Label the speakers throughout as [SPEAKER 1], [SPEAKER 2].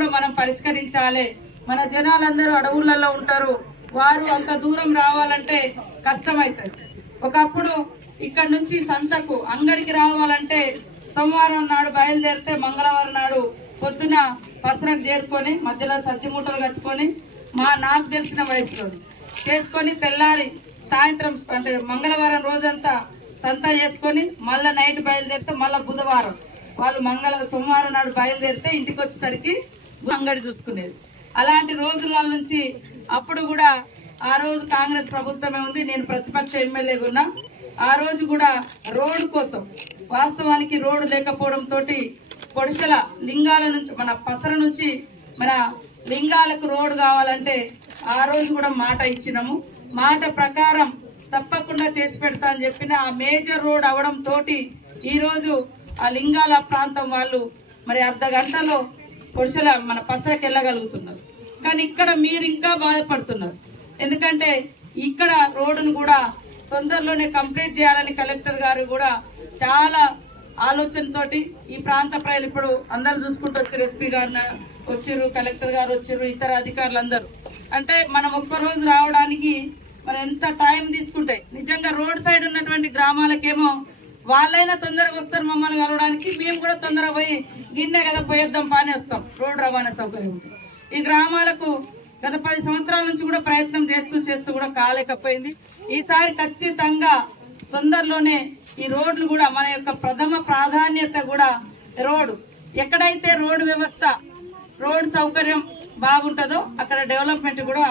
[SPEAKER 1] కూడా మనం పరిష్కరించాలి. మన జనాలందరూ అడవులలో ఉంటారు. వారు అంత దూరం రావాలంటే కష్టమవుతుంది ఒకప్పుడు ఇక్కడ నుంచి సంతకు అంగడికి రావాలంటే సోమవారం నాడు బయలుదేరితే మంగళవారం నాడు పొద్దున పసరకు చేరుకొని మధ్యలో సద్ది మూటలు కట్టుకొని మా నాకు తెలిసిన వయసులో చేసుకొని తెల్లారి సాయంత్రం అంటే మంగళవారం రోజంతా సంత చేసుకొని మళ్ళీ నైట్ బయలుదేరితే మళ్ళీ బుధవారం. వాళ్ళు మంగళ సోమవారం నాడు బయలుదేరితే ఇంటికి వచ్చేసరికి అంగడి చూసుకునేది. అలాంటి రోజుల నుంచి అప్పుడు కూడా ఆ రోజు కాంగ్రెస్ ప్రభుత్వమే ఉంది. నేను ప్రతిపక్ష ఎమ్మెల్యేగా ఉన్నా. ఆ రోజు కూడా రోడ్డు కోసం వాస్తవానికి రోడ్డు లేకపోవడంతో తోటి పొడిసెల లింగాల నుంచి మన పసర నుంచి మన లింగాలకు రోడ్డు కావాలంటే ఆ రోజు కూడా మాట ఇచ్చినాము. మాట ప్రకారం తప్పకుండా చేసి పెడతా అని చెప్పిన ఆ మేజర్ రోడ్ అవడంతో ఈరోజు ఆ లింగాల ప్రాంతం వాళ్ళు మరి అర్ధ గంటలో పొడిసెల మన పసరకి వెళ్ళగలుగుతున్నారు. కానీ ఇక్కడ మీరు ఇంకా బాధపడుతున్నారు. ఎందుకంటే ఇక్కడ రోడ్డును కూడా తొందరలోనే కంప్లీట్ చేయాలని కలెక్టర్ గారు కూడా చాలా ఆలోచనతోటి ఈ ప్రాంత ప్రజలు ఇప్పుడు అందరు చూసుకుంటూ వచ్చారు. ఎస్పీ గారు వచ్చారు కలెక్టర్ గారు వచ్చారు ఇతర అధికారులు అందరూ అంటే మనం ఒక్క రోజు రావడానికి మనం ఎంత టైం తీసుకుంటాయి నిజంగా రోడ్ సైడ్ ఉన్నటువంటి గ్రామాలకేమో వాళ్ళైనా తొందరగా వస్తారు మమ్మల్ని కలవడానికి. మేము కూడా తొందరగా పోయి గిన్నె కదా పోయేద్దాం పానే వస్తాం. రోడ్డు రవాణా సౌకర్యం ఈ గ్రామాలకు గత పది సంవత్సరాల నుంచి కూడా ప్రయత్నం చేస్తూ చేస్తూ కూడా కాలేకపోయింది. ఈసారి ఖచ్చితంగా తొందరలోనే ఈ రోడ్లు కూడా మన యొక్క ప్రథమ ప్రాధాన్యత కూడా రోడ్డు. ఎక్కడైతే రోడ్డు వ్యవస్థ రోడ్డు సౌకర్యం బాగుంటుందో అక్కడ డెవలప్మెంట్ కూడా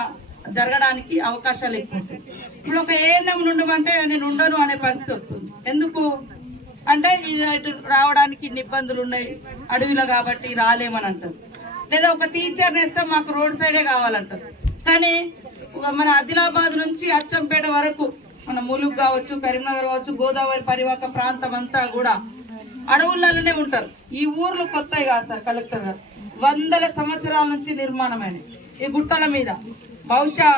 [SPEAKER 1] జరగడానికి అవకాశాలు ఎక్కువ ఉంటాయి. ఇప్పుడు ఒక ఏఎన్ఎం నుండమంటే నేను ఉండను అనే పరిస్థితి వస్తుంది. ఎందుకు? అంటే ఇటు రావడానికి ఇన్ని ఇబ్బందులు ఉన్నాయి. అడవిలో కాబట్టి రాలేమని అంటారు లేదా ఒక టీచర్ నేస్తే మాకు రోడ్ సైడే కావాలంటారు. కానీ మన ఆదిలాబాద్ నుంచి అచ్చంపేట వరకు మన ములుగు కావచ్చు కరీంనగర్ కావచ్చు గోదావరి పరివాహక ప్రాంతం అంతా కూడా అడవులలోనే ఉంటారు. ఈ ఊర్లు కొత్తవి కాదు సార్ కలెక్టర్ గారు. వందల సంవత్సరాల నుంచి నిర్మాణమైన ఈ గుట్టల మీద. బహుశా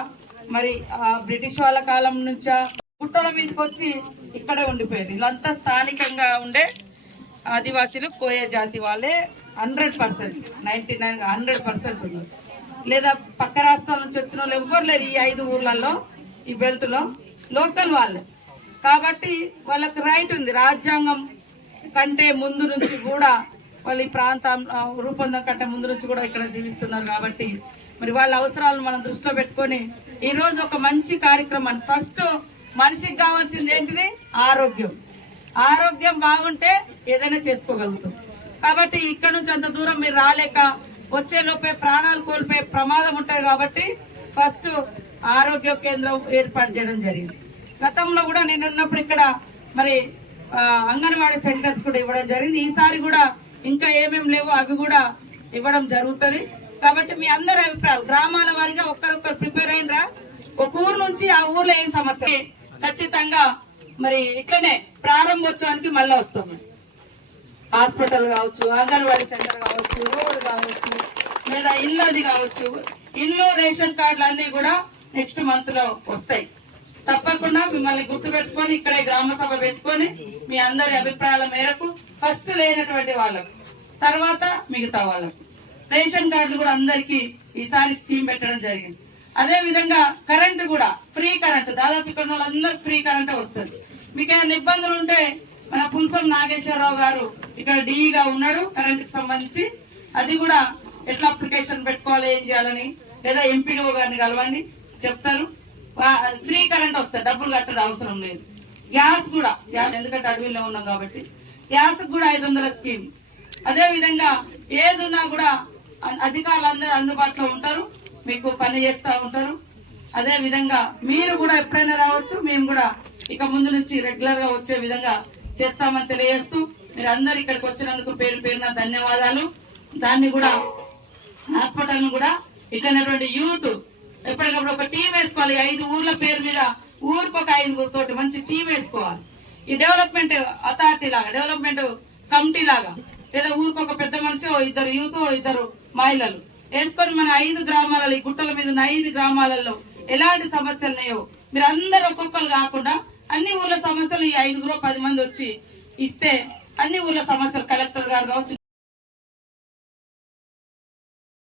[SPEAKER 1] మరి ఆ బ్రిటిష్ వాళ్ళ కాలం నుంచా గుట్టల మీదకి వచ్చి ఇక్కడే ఉండిపోయారు వీళ్ళంతా స్థానికంగా ఉండే ఆదివాసీలు కోయ జాతి వాళ్ళే hundred percent ninety nine hundred percent ఉన్నారు. లేదా పక్క రాష్ట్రాల నుంచి వచ్చిన వాళ్ళు ఎవ్వరు లేరు ఈ ఐదు ఊర్లలో ఈ బెల్ట్లో లోకల్ వాళ్ళే. కాబట్టి వాళ్ళకి రైట్ ఉంది. రాజ్యాంగం కంటే ముందు నుంచి కూడా వాళ్ళు ఈ ప్రాంతం రూపొందం కంటే ముందు నుంచి కూడా ఇక్కడ జీవిస్తున్నారు కాబట్టి మరి వాళ్ళ అవసరాలను మనం దృష్టిలో పెట్టుకొని ఈరోజు ఒక మంచి కార్యక్రమాన్ని ఫస్ట్ మనిషికి కావాల్సింది ఏంటిది? ఆరోగ్యం. ఆరోగ్యం బాగుంటే ఏదైనా చేసుకోగలుగుతాం. కాబట్టి ఇక్కడ నుంచి అంత దూరం మీరు రాలేక వచ్చే లోపే ప్రాణాలు కోల్పోయే ప్రమాదం ఉంటుంది కాబట్టి ఫస్ట్ ఆరోగ్య కేంద్రం ఏర్పాటు చేయడం జరిగింది. గతంలో కూడా నేను ఉన్నప్పుడు ఇక్కడ మరి అంగన్వాడీ సెంటర్స్ కూడా ఇవ్వడం జరిగింది. ఈసారి కూడా ఇంకా ఏమేమి లేవో అవి కూడా ఇవ్వడం జరుగుతుంది. కాబట్టి మీ అందరి అభిప్రాయాలు గ్రామాల వారిగా ఒక్కరొక్కరు ప్రిపేర్ అయినరా? ఒక ఊరు నుంచి ఆ ఊర్లో ఏం సమస్య? ఖచ్చితంగా మరి ఇట్లనే ప్రారంభోత్సవానికి మళ్ళీ వస్తాం హాస్పిటల్ కావచ్చు అంగన్వాడీ సెంటర్ కావచ్చు రోడ్ కావచ్చు లేదా ఇల్లు అది కావచ్చు ఇల్లు రేషన్ కార్డులు అన్ని కూడా నెక్స్ట్ మంత్లో వస్తాయి. తప్పకుండా మిమ్మల్ని గుర్తు పెట్టుకొని ఇక్కడే గ్రామ సభ పెట్టుకొని మీ అందరి అభిప్రాయాల మేరకు ఫస్ట్ లేనటువంటి వాళ్ళకు తర్వాత మిగతా వాళ్ళకు. రేషన్ కార్డులు కూడా అందరికీ ఈసారి స్కీమ్ పెట్టడం జరిగింది. అదే విధంగా కరెంట్ కూడా ఫ్రీ కరెంట్. దాదాపు ఇక్కడ వాళ్ళందరూ ఫ్రీ కరెంట్ వస్తుంది. మీకు ఏమైనా ఇబ్బందులు ఉంటే మన పుంసం నాగేశ్వరరావు గారు ఇక్కడ డిఈగా ఉన్నాడు కరెంట్ సంబంధించి. అది కూడా ఎట్లా అప్లికేషన్ పెట్టుకోవాలి ఏం చేయాలని లేదా ఎంపీడీఓ గారిని కలవండి చెప్తారు. ఫ్రీ కరెంట్ వస్తుంది డబ్బులు కట్టడం అవసరం లేదు. గ్యాస్ కూడా గ్యాస్ ఎందుకంటే అడవిలో ఉన్నాం కాబట్టి. గ్యాస్ కూడా ఐదు వందల స్కీమ్. అదే విధంగా ఏదున్నా కూడా అధికారులు అందరూ అందుబాటులో ఉంటారు. మీకు పని చేస్తూ ఉంటారు. అదే విధంగా మీరు కూడా ఎప్పుడైనా రావచ్చు మేము కూడా ఇక ముందు నుంచి రెగ్యులర్గా వచ్చే విధంగా చేస్తామని తెలియజేస్తూ మీరు అందరు ఇక్కడికి వచ్చినందుకు పేరు పేరున ధన్యవాదాలు. దాన్ని కూడా హాస్పిటల్ కూడా ఇట్లనేటువంటి యూత్ ఎప్పటికప్పుడు ఒక టీం వేసుకోవాలి. ఐదు ఊర్ల పేరు మీద ఊరికి ఒక ఐదుగురు తోటి మంచి టీం వేసుకోవాలి. ఈ డెవలప్మెంట్ అథారిటీ లాగా డెవలప్మెంట్ కమిటీ లాగా లేదా ఊరికి ఒక పెద్ద మనిషి ఓ ఇద్దరు యూత్ ఇద్దరు మహిళలు వేసుకొని మన ఐదు గ్రామాలలో ఈ గుట్టల మీద ఉన్న ఐదు గ్రామాలలో ఎలాంటి సమస్యలు ఉన్నాయో మీరు అందరు ఒక్కొక్కరు కాకుండా అన్ని ఊర్ల సమస్యలు ఈ ఐదుగురు పది మంది వచ్చి ఇస్తే అన్ని ఊర్ల సమస్యలు కలెక్టర్ గారు కావచ్చు